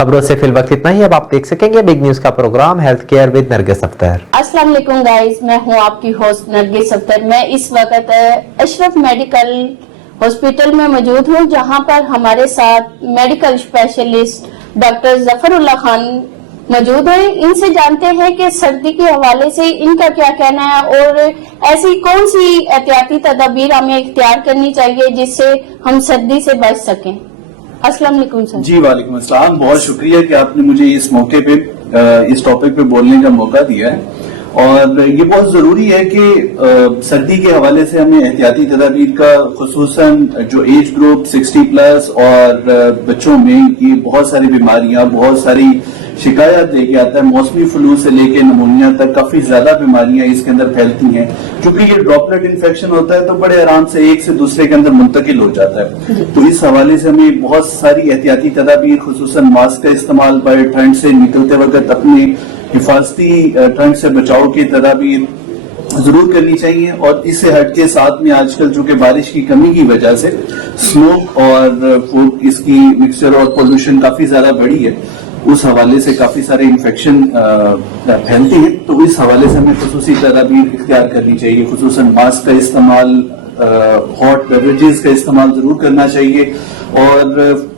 खबरों से फिल वक्त इतना ही। अब आप देख सकेंगे बिग न्यूज का programme health care with Nargis Akhtar. अस्सलाम वालेकुम गाइस, मैं हूं आपकी होस्ट नरगिस अख्तर। मैं इस वक्त अशरफ मेडिकल हॉस्पिटल में मौजूद हूं, जहां पर हमारे साथ medical specialist doctor Zafrullah Khan मौजूद हैं। इनसे जानते हैं कि सर्दी के हवाले से इनका क्या कहना है और ऐसी कौन सी एहतियाती तदाबीर हमें इख्तियार करनी चाहिए जिससे हम सर्दी से बच सकें। अस्सलाम वालेकुम सर। जी वालेकुम अस्सलाम, बहुत शुक्रिया कि आपने मुझे इस मौके पे इस टॉपिक पे बोलने का मौका दिया है। और ये बहुत जरूरी है कि सर्दी के हवाले से हमें एहतियाती तदाबीर का, खुसूसन जो एज ग्रुप 60+ और बच्चों में ये बहुत सारी बीमारियां, बहुत सारी शिकायत लेके आता है। मौसमी फ्लू से लेके निमोनिया तक काफी ज्यादा बीमारियां इसके अंदर फैलती हैं। क्योंकि ये ड्रॉपलेट इन्फेक्शन होता है तो बड़े आराम से एक से दूसरे के अंदर मुंतकिल हो जाता है। तो इस हवाले से हमें बहुत सारी एहतियाती तदाबीर, खुसूसन मास्क का इस्तेमाल, पर ठंड से निकलते वक्त अपनी हिफाजती ठंड से बचाव की तदाबीर जरूर करनी चाहिए। और इससे हटके साथ में आजकल चूंकि बारिश की कमी की वजह से स्मोक और फूड इसकी मिक्सचर और पोल्यूशन काफी ज्यादा बढ़ी है, उस हवाले से काफी सारे इन्फेक्शन फैलते हैं। तो इस हवाले से हमें खुसूसी तदाबीर इख्तियार करनी चाहिए। खुसूसन मास्क का इस्तेमाल, हॉट बेवरेजेस का इस्तेमाल जरूर करना चाहिए। और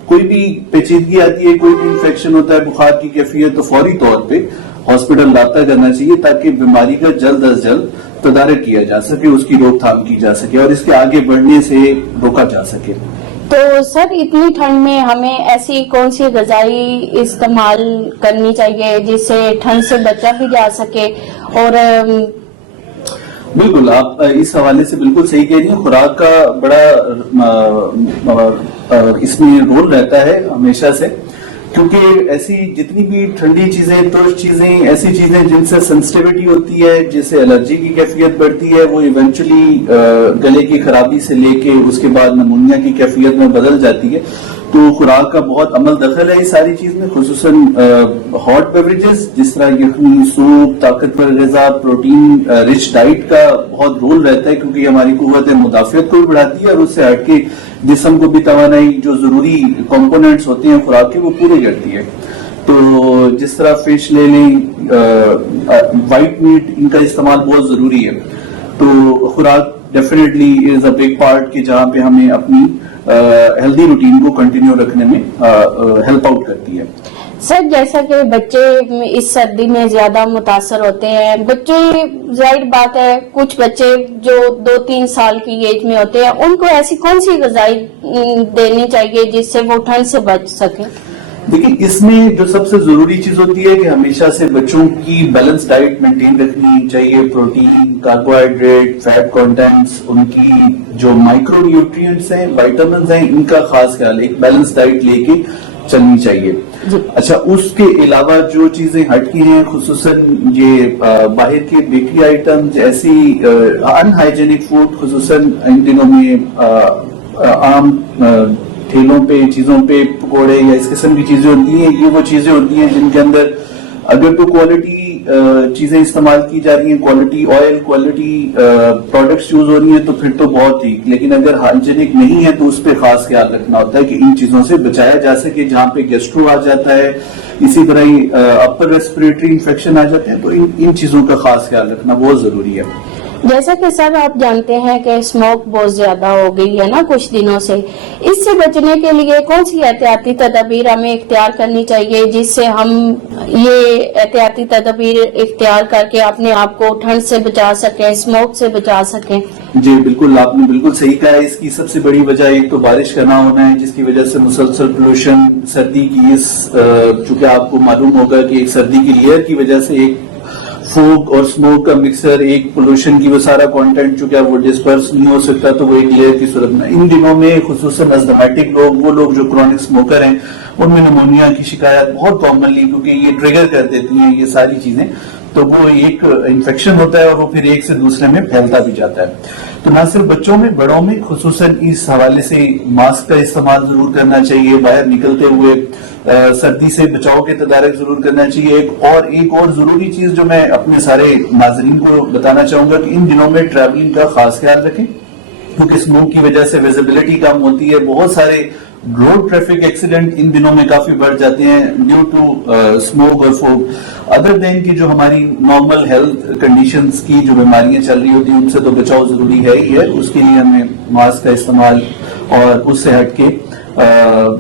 कोई भी पेचीदगी आती है, कोई भी इन्फेक्शन होता है, बुखार की कैफियत, तो फौरी तौर पे हॉस्पिटल राब्ता करना चाहिए ताकि बीमारी का जल्द अज जल्द तदारक किया जा सके, उसकी रोकथाम की जा सके और इसके आगे बढ़ने से रोका जा सके। तो सर, इतनी ठंड में हमें ऐसी कौन सी गजाई इस्तेमाल करनी चाहिए जिससे ठंड से बचा भी जा सके। और बिल्कुल, आप इस हवाले से बिल्कुल सही कह रही हैं। खुराक का बड़ा इसमें रोल रहता है हमेशा से, क्योंकि ऐसी जितनी भी ठंडी चीजें, तुर्श चीजें, ऐसी चीजें जिनसे सेंसिटिविटी होती है, जिससे एलर्जी की कैफियत बढ़ती है, वो इवेंचुअली गले की खराबी से लेके उसके बाद निमोनिया की कैफियत में बदल जाती है। तो खुराक का बहुत अमल दखल है इस सारी चीज में। खुसूसन हॉट बेवरेजेस जिस तरह यखनी, सूप, ताकतवर ग़िज़ा, प्रोटीन रिच डाइट का बहुत रोल रहता है, क्योंकि हमारी कुव्वत मुदाफियत को भी बढ़ाती है और उससे हटके जिस्म को भी तवानाई, जो जरूरी कंपोनेंट्स होते हैं खुराक के, वो पूरे करती है। तो जिस तरह फिश ले लें, व्हाइट मीट, इनका इस्तेमाल बहुत जरूरी है। तो खुराक definitely is a big part कि जहां पे हमें अपनी हेल्दी रूटीन को कंटिन्यू रखने में हेल्प आउट करती है। सर, जैसा कि बच्चे इस सर्दी में ज्यादा मुतासर होते हैं, बच्चे, जाहिर बात है कुछ बच्चे जो 2-3 साल की एज में होते हैं, उनको ऐसी कौन सी गजाई देनी चाहिए जिससे वो ठंड से बच सके। देखिए, इसमें जो सबसे जरूरी चीज होती है कि हमेशा से बच्चों की बैलेंस डाइट मेंटेन रखनी चाहिए। प्रोटीन, कार्बोहाइड्रेट, फैट कंटेंट्स, उनकी जो माइक्रो न्यूट्रिएंट्स हैं, विटामिन्स हैं, इनका खास ख्याल एक बैलेंस डाइट लेके चलनी चाहिए। अच्छा, उसके अलावा जो चीजें हटकी हैं, खुसूसन ये बाहर के बेकरी आइटम्स, ऐसी अनहाइजेनिक फूड, खुसूसन इन दिनों में आम ठेलों पे, चीजों पे पकोड़े या इस किस्म की चीजें होती हैं, ये वो चीजें होती हैं जिनके अंदर अगर तो क्वालिटी चीजें इस्तेमाल की जा रही हैं, quality oil, quality products use हो रही हैं, तो फिर तो बहुत ठीक। लेकिन अगर हाइजेनिक नहीं है तो उस पर खास ख्याल रखना होता है कि इन चीजों से बचाया जा सके। जहां पे गैस्ट्रो आ जाता है, इसी तरह ही अपर रेस्पिरेटरी इन्फेक्शन आ जाते हैं, तो इन चीजों का खास ख्याल रखना बहुत जरूरी है। जैसा कि सर आप जानते हैं कि स्मोक बहुत ज्यादा हो गई है ना कुछ दिनों से, इससे बचने के लिए कौन सी एहतियाती तदाबीर हमें इख्तियार करनी चाहिए जिससे हम ये एहतियाती तदाबीर इख्तियार करके अपने आप को ठंड से बचा सकें, स्मोक से बचा सकें। जी बिल्कुल, आपने बिल्कुल सही कहा है। इसकी सबसे बड़ी वजह एक तो बारिश का ना होना है, जिसकी वजह से मुसलसल पोल्यूशन, सर्दी की इस चूंकि आपको मालूम होगा कि एक सर्दी की लेयर की वजह से एक फॉग और स्मोक का मिक्सर, एक पोल्यूशन की वो सारा कंटेंट जो क्या वो डिस्पर्स नहीं हो सकता, तो वो एक लेयर की सूरत में इन दिनों में खुसूसन अस्थमाटिक लोग, वो लोग जो क्रॉनिक स्मोकर हैं, उनमें निमोनिया की शिकायत बहुत कॉमनली, क्योंकि ये ट्रिगर कर देती हैं ये सारी चीजें, तो वो एक इन्फेक्शन होता है और वो फिर एक से दूसरे में फैलता भी जाता है। तो न सिर्फ बच्चों में, बड़ों में खुसूसन इस हवाले से मास्क का इस्तेमाल जरूर करना चाहिए। बाहर निकलते हुए सर्दी से बचाव के तदारक जरूर करना चाहिए। एक और जरूरी चीज जो मैं अपने सारे नाजरीन को बताना चाहूंगा कि इन दिनों में ट्रैवलिंग का खास ख्याल रखें, क्योंकि स्मोक की वजह से विजिबिलिटी कम होती है। बहुत सारे रोड ट्रैफिक एक्सीडेंट इन दिनों में काफी बढ़ जाते हैं ड्यू टू स्मोक और फॉग। अदर देन की जो हमारी नॉर्मल हेल्थ कंडीशंस की जो बीमारियां चल रही होती हैं उनसे तो बचाव जरूरी है ही है, उसके लिए हमें मास्क का इस्तेमाल और उससे हटके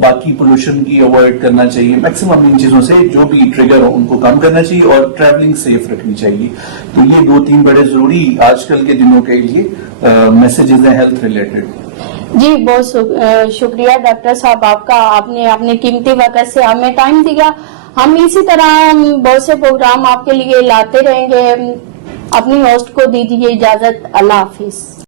बाकी पोल्यूशन की अवॉइड करना चाहिए। मैक्सिमम इन चीजों से जो भी ट्रिगर हो उनको कम करना चाहिए और ट्रैवलिंग सेफ रखनी चाहिए। तो ये 2-3 बड़े जरूरी आजकल के दिनों के लिए मैसेजेस हैं हेल्थ रिलेटेड। जी बहुत शुक्रिया डॉक्टर साहब आपका, आपने अपने कीमती वक्त से हमें टाइम दिया। हम इसी तरह बहुत से प्रोग्राम आपके लिए लाते रहेंगे। अपनी होस्ट को दीजिए इजाजत, अल्लाह हाफिज।